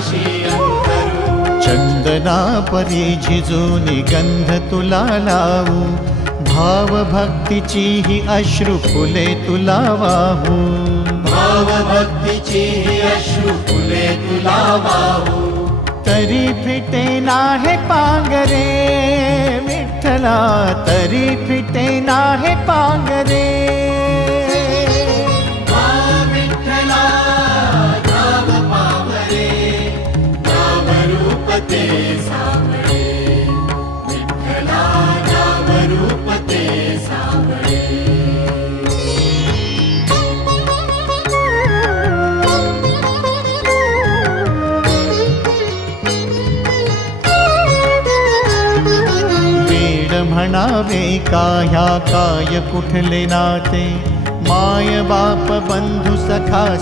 पाशी अंतरू। चंदना परी झिजूनी गंध तुला लावू, भाव भक्तीची ही अश्रु फुले तुला वाहू। भाव भक्तीची ही अश्रु फुले तुला वाहू। तरी फिटे नाहे पांगरे विठ्ठला, तरी फिटे नाहे पांगरे। विठ्ठला नाम पावरे, नाम रूप ते सावळे। विठ्ठला नाम रूप ते सावळे। म्हणावे का ह्या काय कुठले नाते, माय बाप बंधू सखा